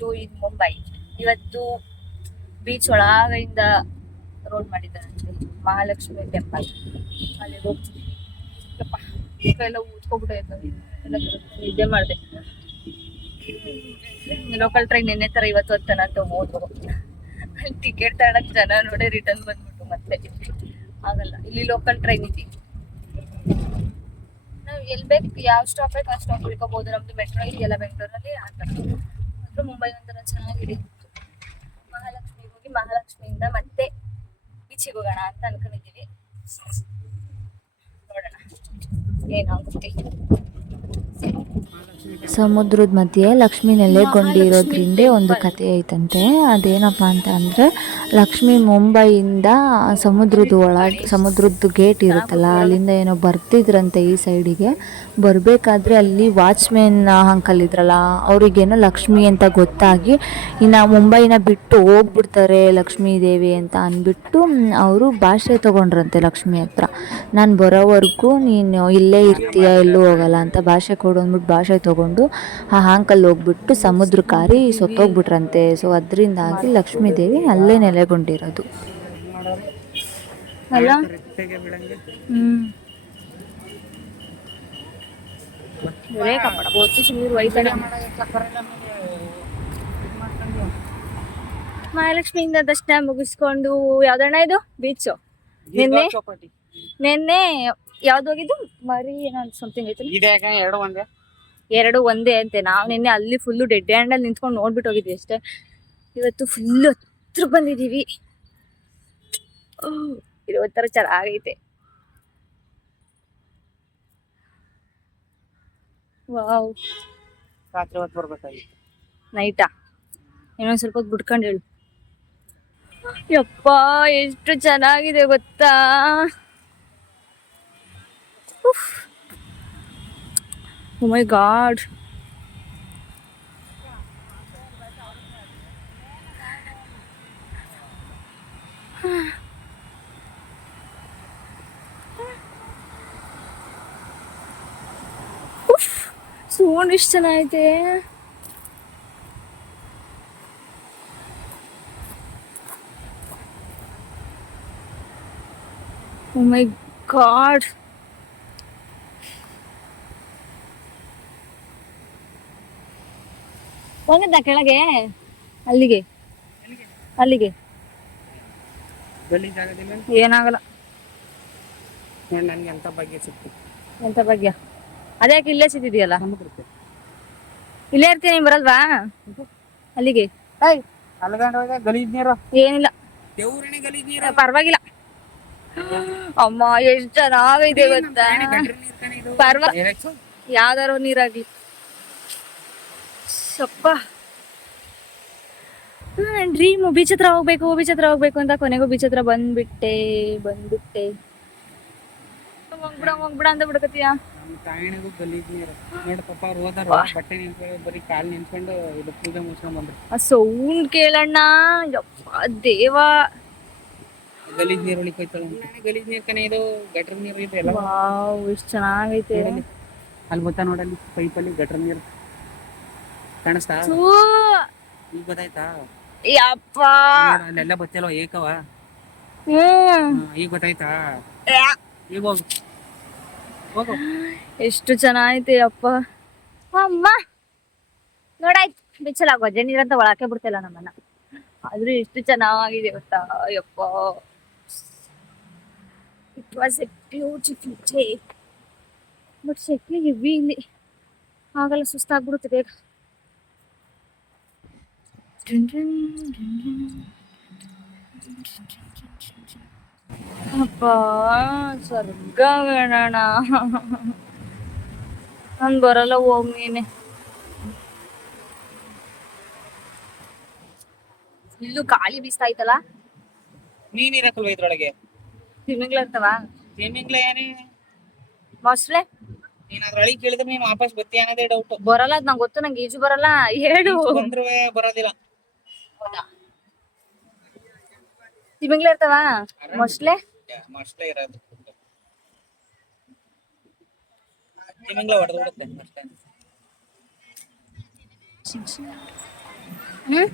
To ಇನ್ ಮುಂಬೈ. ಇವತ್ತು beach ಒಳಗಿಂದ road ಮಾಡಿದ್ದಾರಂತೆ, Mahalakshmi temple. ಅಲ್ಲಿಗೆ ಹೋಗ್ತಿದ್ದೀವಿ. ಎಲ್ಲ ಊದ್ಕೊಬಿಟ್ಟೈತೆ, ಎಲ್ಲ ನಿದ್ದೆ ಮಾಡಿದೆ. ಲೋಕಲ್ ಟ್ರೈನ್ ನಿನ್ನೆ ತರ ಇವತ್ತು ಹೊತ್ತನ ಅಂತ ಹೋದ್ರು. ಟಿಕೆಟ್ ತಗೊಳಕ್ ಜನ ನೋಡಿ ರಿಟರ್ನ್ ಬಂದ್ಬಿಟ್ಟು ಮತ್ತೆ ಆಗಲ್ಲ. ಇಲ್ಲಿ ಲೋಕಲ್ ಟ್ರೈನ್ ಇದೆ, ನಾವು ಎಲ್ಲಿ ಬೇಕು ಯಾವ ಸ್ಟಾಪ್ ಬೇಕು ಆ ಸ್ಟಾಪ್ ಇಳ್ಕೋಬಹುದು. ನಮ್ದು ಮೆಟ್ರೋ ಇದೆಯಲ್ಲ ಬೆಂಗಳೂರಲ್ಲಿ, ಆ ಥರ. ಮತ್ತು ಮುಂಬೈ ಒಂಥರ ಚೆನ್ನಾಗಿದೆ. ಮಹಾಲಕ್ಷ್ಮಿಗೆ ಹೋಗಿ ಮಹಾಲಕ್ಷ್ಮಿಯಿಂದ ಮತ್ತೆ ಬೀಚಿಗೆ ಹೋಗೋಣ ಅಂತ ಅನ್ಕೊಂಡಿದ್ದೀವಿ. ನೋಡೋಣ ಏನಾಗುತ್ತೆ. ಸಮುದ್ರದ ಮಧ್ಯೆ ಲಕ್ಷ್ಮಿ ನೆಲೆಗೊಂಡಿರೋದ್ರಿಂದ ಒಂದು ಕತೆ ಐತಂತೆ. ಅದೇನಪ್ಪ ಅಂತ ಅಂದರೆ, ಲಕ್ಷ್ಮಿ ಮುಂಬೈಯಿಂದ ಸಮುದ್ರದ್ದು ಗೇಟ್ ಇರುತ್ತಲ್ಲ, ಅಲ್ಲಿಂದ ಏನೋ ಬರ್ತಿದ್ರಂತೆ ಈ ಸೈಡಿಗೆ. ಬರಬೇಕಾದ್ರೆ ಅಲ್ಲಿ ವಾಚ್ಮೆನ್ ಅಂಕಲ್ ಇದ್ರಲ್ಲ, ಅವ್ರಿಗೇನೋ ಲಕ್ಷ್ಮಿ ಅಂತ ಗೊತ್ತಾಗಿ ಇನ್ನು ಮುಂಬೈನ ಬಿಟ್ಟು ಹೋಗ್ಬಿಡ್ತಾರೆ ಲಕ್ಷ್ಮೀ ದೇವಿ ಅಂತ ಅಂದ್ಬಿಟ್ಟು ಅವರು ಭಾಷೆ ತೊಗೊಂಡ್ರಂತೆ ಲಕ್ಷ್ಮಿ ಹತ್ರ. ನಾನು ಬರೋವರೆಗೂ ನೀನು ಇಲ್ಲೇ ಇರ್ತೀಯ, ಎಲ್ಲೂ ಹೋಗಲ್ಲ ಅಂತ ಭಾಷೆ ಕೊಡು ಅಂದ್ಬಿಟ್ಟು ಭಾಷೆ ತೊಗೊಂಡು ಆ ಅಂಕಲ್ ಹೋಗ್ಬಿಟ್ಟು ಸಮುದ್ರ ಕಾರಿ ಸತ್ತೋಗ್ಬಿಟ್ರಂತೆ. ಸೊ ಅದರಿಂದಾಗಿ ಲಕ್ಷ್ಮೀ ದೇವಿ ಅಲ್ಲೇ ನೆಲೆಗೊಂಡಿರೋದು ಅಲ್ಲ. ಮಹಾಲಕ್ಷ್ಮಿಯಿಂದ ದರ್ಶನ ಮುಗಿಸ್ಕೊಂಡು ಯಾವ್ದಣ್ಣ ಇದು ಬೀಚು. ನಿನ್ನೆ ಯಾವ್ದು ಹೋಗಿದ್ದು ಮರಿ ಏನೋ ಸಮಥಿಂಗ್ ಐತೆ, ಎರಡು ಒಂದೇ ಅಂತೆ. ನಾವು ನಿನ್ನೆ ಅಲ್ಲಿ ಫುಲ್ಲು ಡೆಡ್ ಹ್ಯಾಂಡ್ ಅಲ್ಲಿ ನಿಂತ್ಕೊಂಡು ನೋಡ್ಬಿಟ್ಟು ಹೋಗಿದ್ವಿ ಅಷ್ಟೇ. ಇವತ್ತು ಫುಲ್ಲು ಹತ್ರ ಬಂದಿದೀವಿ. ಇದು ಒಂಥರ ಚೆನ್ನಾಗೈತೆ. ವಾವ್, ರಾತ್ರಿ ಹೊತ್ತು ಬರ್ಬೇಕಾಗಿತ್ತು. ನೈಟಾ? ಇನ್ನೊಂದ್ ಸ್ವಲ್ಪ ಹೊತ್ತು ಬಿಡ್ಕೊಂಡು ಹೇಳು. ಯಪ್ಪ ಎಷ್ಟು ಚೆನ್ನಾಗಿದೆ ಗೊತ್ತಾ. ಓ ಮೈ ಗಾಡ್. ಸೌಂಡ್ ಎಷ್ಟು ಚೆನ್ನಾಗೈತೆ. ಓ ಮೈ ಗಾಡ್. ಹೋಗಿದ್ದ ಕೆಳಗೆ? ಅಲ್ಲಿಗೆ ಏನಾಗಲ್ಲ. ನನಗೆ ಎಂತ ಭಾಗ್ಯ ಸಿಕ್ತು. ಎಂತ ಭಾಗ್ಯ? ಅದ್ಯಾಕೆ ಇಲ್ಲೇ ಸಿಕ್ತಿದ್ಯಲ್ಲ? ಇಲ್ಲೇ ಇರ್ತೀನಿ, ನೀನ್ ಬರಲ್ವಾ ಅಲ್ಲಿಗೆ? ಗಲೀಜ್ ನೀರು ಏನಿಲ್ಲ, ಪರವಾಗಿಲ್ಲ. ಅಮ್ಮ ಎಷ್ಟ್ ಚೆನ್ನಾಗೈತೆ ಗೊತ್ತಾ. ಯಾವ್ದಾರು ನೀರಾಗ್ಲಿ ಸಪ್ಪ. ಡ್ರೀಮು ಬೀಚ್ ಹತ್ರ ಹೋಗ್ಬೇಕು ಅಂತ ಕೊನೆಗೂ ಬೀಚ್ ಹತ್ರ ಬಂದ್ಬಿಟ್ಟೆ. ಹೋಗ್ಬಿಡ ಅಂತ ಬಿಡಕತ್ತೀಯ. ತಾಯಿಣಿಗೂ ಗಲೀಜ್ ನೀರು ನೋಡಿ. ಪಾಪ ಅವ್ರು ಹೋದಾರ, ಬಟ್ಟೆ ನಿಂತ್ಕೊಂಡು ಬರೀ ಕಾಲ್ ನಿಂತ್ಕೊಂಡು ಇದು ಪೂಜೆ ಮುಗಿಸ್ಕೊಂಡ್ ಬಂದ್ರು. ಆ ಸೌಂಡ್ ಕೇಳಣ್ಣ, ಯಪ್ಪ ದೇವ. ಗಲೀಜ್ ನೀರು ಉಳಿಕೋಯ್ತಲ್ಲ. ಗಲೀಜ್ ನೀರ್ ಕನೆ ಇದು, ಗಟ್ರ ನೀರು ಇದೆ ಎಲ್ಲ. ವಾವ್ ಎಷ್ಟು ಚೆನ್ನಾಗೈತೆ. ಅಲ್ಲಿ ಗೊತ್ತಾ ನೋಡಲ್ಲಿ ಪೈಪಲ್ಲಿ ಗಟ್ರ ನೀರು ಕಾಣಿಸ್ತಾ? ಈಗ ಗೊತ್ತಾಯ್ತಾ? ಯಪ್ಪ ಅಲ್ಲೆಲ್ಲ ಬತ್ತಲ್ವ ಏಕವ. ಈಗ ಗೊತ್ತಾಯ್ತಾ? ಈಗ ಹೋಗು. ಎಷ್ಟು ಚೆನ್ನಾಗೈತೆ ಅಪ್ಪ. ಅಮ್ಮ ನೋಡಾಯ್ತು, ಬಿಚ್ಚಲ ಗೊಜ್ಜೆ ನೀರಂತ ಒಳಕ್ಕೆ ಬಿಡ್ತಿಲ್ಲ ನಮ್ಮನ್ನ. ಆದ್ರೂ ಎಷ್ಟು ಚೆನ್ನಾಗಿದೆ ಗೊತ್ತಾ ಯಪ್ಪ. It was A beautiful day. But ಶೆಕೆ ಹೆವಿ ಇಲ್ಲಿ, ಆಗಲ್ಲ, ಸುಸ್ತಾಗ್ಬಿಡುತ್ತೆ ಬೇಗ. ಅಪ್ಪ ಸ್ವರ್ಗ ಬೇಡಣ. ನಾನು ಬರಲ್ಲ, ಹೋಗ್ ನೀನೆ. ಇಲ್ಲೂ ಗಾಳಿ ಬೀಸ್ತಾ ಐತಲ್ಲ. ನೀನ್ ಇರಕಲ್ವ ಇದ್ರೊಳಗೆ? ತಿಮಿಂಗ್ಲ ಇರ್ತಾವ? ತಿಮಿಂಗ್ಲ ಏನೇ ಮೊಸಳೆ. ನೀನ್ ಅದ್ರೊಳಗೆ ಕೇಳಿದ್ರೆ ನೀನ್ ವಾಪಸ್ ಬತ್ತಿ ಅನ್ನೋದೇ ಡೌಟ್. ಬರಲ್ಲ, ಅದ್ ನಂಗೆ ಗೊತ್ತು, ನಂಗೆ ಈಜು ಬರಲ್ಲ. ಹೇಳು. ಬಂದ್ರೂ ಬರೋದಿಲ್ಲ. ಹೌದಾ? ತಿಮಿಂಗ್ಲ ಇರ್ತಾವ? ಮೊಸಳೆ ಇರೋದು. ತಿಮಿಂಗ್ಲ ಹೊಡೆದು ಬಿಡುತ್ತೆ ಅಷ್ಟೇ. ಹ್ಮ್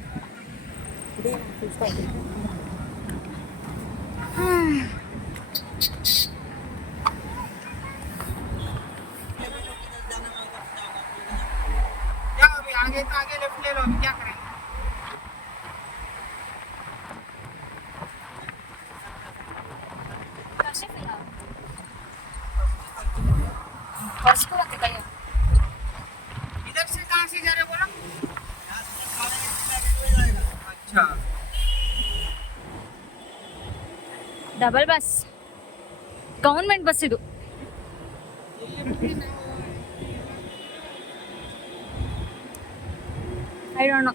आगे तो आगे लेफ्ट ले लो, अभी क्या करेंगे? पर्स को रख दे। इधर से कहाँ से जा रहे हो बोला? अच्छा ಡಬಲ್ ಬಸ್, ಗವರ್ಮೆಂಟ್ ಬಸ್ ಇದು. I don't know.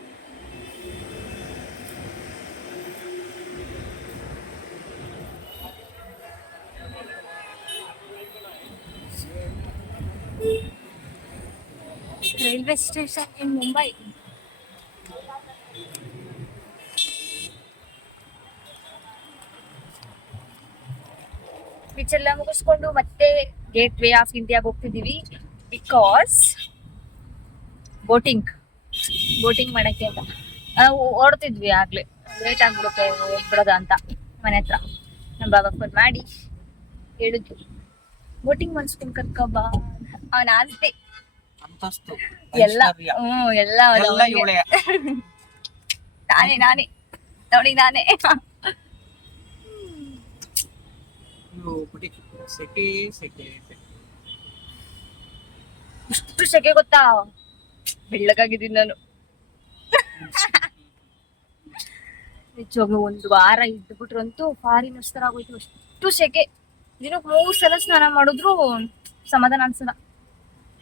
Railway station in Mumbai. Beach ಎಲ್ಲ ಮುಗಿಸ್ಕೊಂಡು ಮತ್ತೆ ಗೇಟ್ ವೇ ಆಫ್ ಇಂಡಿಯಾಗೆ ಹೋಗ್ತಿದೀವಿ. ಬಿಕಾಸ್ ಬೋಟಿಂಗ್ ಮಾಡಕ್ಕೆ ಅಂತ ನಾವು ಓಡ್ತಿದ್ವಿ ಆಗ್ಲೇ. ಲೇಟ್ ಆಗ್ಬಿಡುತ್ತೆ ಹೋಗ್ಬಿಡೋದ ಅಂತ ಮನೆ ಹತ್ರ ನಮ್ಮ ಬಾಬಾ ಫೋನ್ ಮಾಡಿ ಹೇಳಿದ್ರು, ಬೋಟಿಂಗ್ ಮಾಡಿಸ್ಕೊಂಡು ಕರ್ಕೊಬಾ. ಅವನ ಆಸ್ತಿ ಅಂತಸ್ತು ಎಲ್ಲ ಎಲ್ಲ ಎಲ್ಲ ಇವಳೆ. ನಾನೇ ನೋಡಿ ನಾನೇ. ಸೆಕೆ ಸೆಕೆ ಇಷ್ಟು ಸೆಕೆ ಗೊತ್ತಾ, ಬೆಳ್ಳಗಾಗಿದ್ದೀನಿ ನಾನು. ನಿಜವಾಗ್ಲೂ ಒಂದು ವಾರ ಇದ್ಬಿಟ್ರಂತೂ ಫಾರಿನರ್ಸ್ ತರ ಆಗೋಯ್ತು, ಅಷ್ಟು ಸೆಕೆ. ದಿನಕ್ಕೆ 3 ಸಲ ಸ್ನಾನ ಮಾಡಿದ್ರು ಸಮಾಧಾನ ಅನ್ಸಲ್ಲ.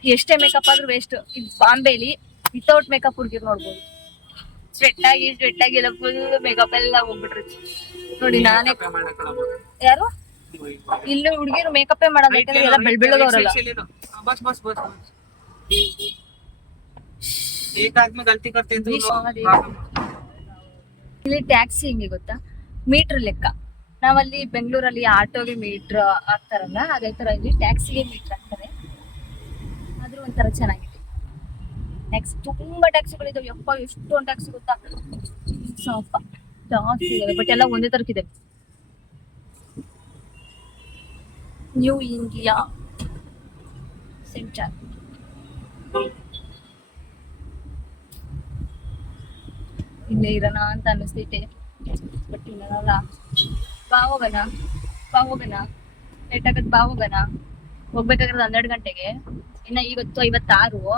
ಎಷ್ಟೇ ಮೇಕಪ್ ಆದ್ರೂ ವೇಸ್ಟ್. ಇದು ಬಾಂಬೆಲಿ ವಿತೌಟ್ ಮೇಕಪ್ ಹುಡುಗಿರ್ ನೋಡ್ಬೋದು, ಸ್ವೆಟ್ ಆಗಿ ಎಲ್ಲ ಫುಲ್ ಮೇಕಪ್ ಎಲ್ಲ ಹೋಗ್ಬಿಟ್ರಿ. ನೋಡಿ ನಾನೇ, ಯಾರು ಇಲ್ಲಿ ಹುಡುಗಿರು ಮೇಕಪ್ ಮಾಡೋದು, ಯಾಕಂದ್ರೆ ಎಲ್ಲ ಬೆಳ್ಳಗವ್ರಲ್ಲ. बस बस बस एक आदमी गलती करते हैं तो ಇಲ್ಲಿ ಟ್ಯಾಕ್ಸಿ ಹೆಂಗೆ ಗೊತ್ತಾ, ಮೀಟರ್ ಲೆಕ್ಕ. ನಾವಲ್ಲಿ ಬೆಂಗಳೂರಲ್ಲಿ ಆಟೋಗೆ ಮೀಟರ್ ಹಾಕ್ತಾರಲ್ಲ, ಅದೇ ತರ ಇಲ್ಲಿ ಟ್ಯಾಕ್ಸಿಗೆ ಮೀಟರ್ ಹಾಕ್ತಾರೆ. ಆದ್ರೂ ಒಂಥರ ಚೆನ್ನಾಗಿದೆ. ಟ್ಯಾಕ್ಸಿ ತುಂಬಾ ಟ್ಯಾಕ್ಸಿಗಳಿದಾವೆ. ಯಪ್ಪ ಎಷ್ಟೊಂದು ಟ್ಯಾಕ್ಸಿ ಗೊತ್ತಾ, ಸ್ವಲ್ಪ ಜಾಸ್ತಿ ಇದಾವೆ, ಬಟ್ ಎಲ್ಲ ಒಂದೇ ತರಕ್ಕಿದೆ. New India centre. ಇಲ್ಲೇ ಇರೋಣ ಅಂತ ಅನ್ನಿಸ್ತೈತೆ, ಬಟ್ ಇಲ್ಲ. ಬಾ ಹೋಗೋಣ ಲೇಟ್ ಆಗತ್, ಬಾ ಹೋಗೋಣ. ಹೋಗ್ಬೇಕಾಗಿರೋದು 12 ಗಂಟೆಗೆ, ಇನ್ನ ಇವತ್ತು 56.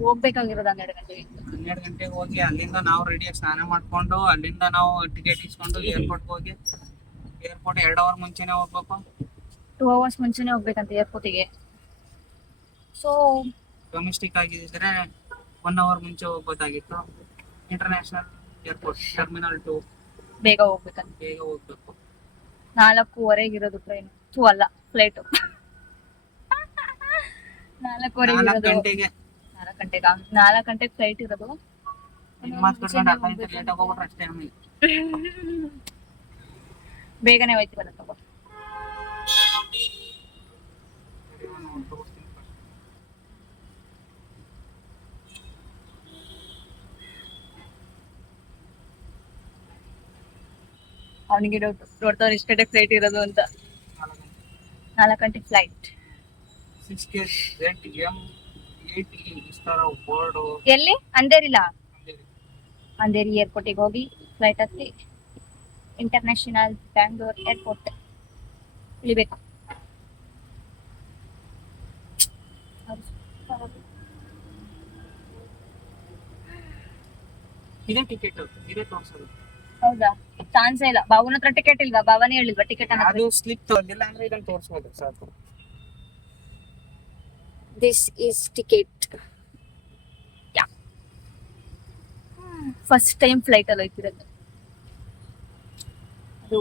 ಹೋಗ್ಬೇಕಾಗಿರೋದು 12 ಗಂಟೆಗೆ. 12 ಗಂಟೆಗೆ ಹೋಗಿ ಅಲ್ಲಿಂದ ನಾವು ರೆಡಿಯಾಗಿ ಸ್ನಾನ ಮಾಡ್ಕೊಂಡು ಅಲ್ಲಿಂದ ನಾವು ಟಿಕೆಟ್ ಇಸ್ಕೊಂಡು ಏರ್ಪೋರ್ಟ್ ಹೋಗಿ, ಏರ್ಪೋರ್ಟ್ 2 ಅವರ್ ಮುಂಚೆನೆ ಹೋಗ್ಬೇಕು. 2 ಅವರ್ಸ್ ಮುಂಚೆನೆ ಹೋಗ್ಬೇಕಂತ ಏರ್ಪೋರ್ಟಿಗೆ. ಸೊ ಡೊಮೆಸ್ಟಿಕ್ ಆಗಿದ್ರೆ 1 ಅವರ್ ಮುಂಚೆ ಹೋಗ್ಬೋದಾಗಿತ್ತು. ಇಂಟರ್ನ್ಯಾಷನಲ್ ಏರ್ಪೋರ್ಟ್ ಟರ್ಮಿನಲ್ 2 ಬೇಗ ಹೋಗ್ಬೇಕಂತ. ಬೇಗ ಹೋಗ್ಬೇಕು. 4:15 ಇರೋದು ಟ್ರೈನ್, ಅಲ್ಲ ಫ್ಲೈಟ್. 4:15 4 ಗಂಟೆಗೆ 4 ಗಂಟೆಗೆ 4 ಗಂಟೆಗೆ ಫ್ಲೈಟ್ ಇರೋದು. ಲೇಟ್ ಆಗೋಗ್ಬಿಟ್ರೆ ಅಷ್ಟೇ. ಆಮೇಲೆ ಬೇಗನೆ ಹೋಯ್ತೀವಲ್ಲ ತಗೋ. ಅವನಿಗೆ ನೋಡ್ತಾವ್ ಇಷ್ಟ ಗಂಟೆ ಫ್ಲೈಟ್ ಇರೋದು ಅಂತ. 4 ಗಂಟೆ ಫ್ಲೈಟ್. 6KZM8E ಇಸ್ತಾರ board. ಎಲ್ಲಿ? ಅಂಧೇರಿ ಏರ್ಪೋರ್ಟಿಗೆ ಹೋಗಿ ಫ್ಲೈಟ್ ಹತ್ತಿ ಇಂಟರ್ನ್ಯಾಷನಲ್ ಬ್ಯಾಂಗ್ಳೂರ್ ಏರ್ಪೋರ್ಟ್ ಇಳಿಬೇಕು. ಇದೇ ಟಿಕೆಟ್ ಇದೇ ತೋರಿಸೋದು. ಹೌದಾ? ಚಾನ್ಸೇ ಇಲ್ಲ. ಬಾವನ ಹತ್ರ ಟಿಕೆಟ್ ಇಲ್ವಾ? ಬಾವನೇ ಹೇಳಿಲ್ವಾ ಟಿಕೆಟ್ ಅದು ಅನ್ನೋದು? ಸ್ಲಿಪ್ ತಗೊಂಡಿಲ್ಲ ಅಂದ್ರೆ ಇದನ್ನ ತೋರಿಸಬಹುದು ಸಾಕು. This is ticket. First time flight ಅಲ್ಲಿ ಹೋಯ್ತಿರೋದು. ಅದು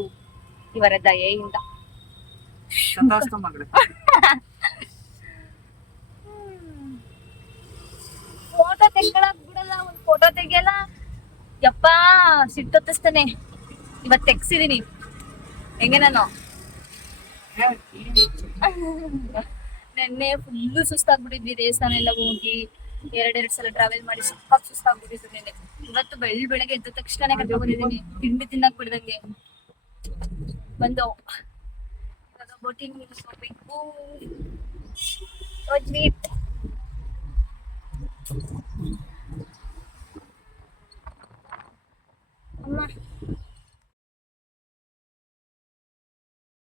ಇವರ ದಯೆಯಿಂದ. ಸಂತೋಷ ಮಗಳೇ. ಫೋಟೋ ತೆಗ್ಕೊಳಕ್ ಬಿಡಲ್ಲ, ಒಂದ್ ಫೋಟೋ ತೆಗಿಯಲ್ಲ. ಯಪ್ಪ ಸಿಟ್ಟೊತ್ತಿಸ್ತಾನೆ. ಇವತ್ತು ತೆಗ್ಸಿದೀನಿ ಹೆಂಗೆ ನಾನು. ನೆನ್ನೆ ಫುಲ್ಲು ಸುಸ್ತಾಗ್ಬಿಟ್ಟಿದ್ವಿ ದೇವಸ್ಥಾನ ಎಲ್ಲ ಹೋಗಿ. ಎರಡೆರಡು ಸಲ ಟ್ರಾವೆಲ್ ಮಾಡಿ ಸುಸ್ತಾಗ್ಬಿಟ್ಟಿತ್ತು ನೆನೆ. ಇವತ್ತು ಬೆಳಗ್ಗೆ ಎದ್ದ ತಕ್ಷಣ ಕರ್ಕೊಂಡ್ ಬಂದಿದ್ದೀನಿ, ತಿಂಡಿ ತಿನ್ನಕ್ ಬಿಡ್ದಂಗೆ ಬಂದು. ಇವಾಗ ಬೋಟಿಂಗ್ ಹೋಗ್ಬೇಕು. ಅಮ್ಮ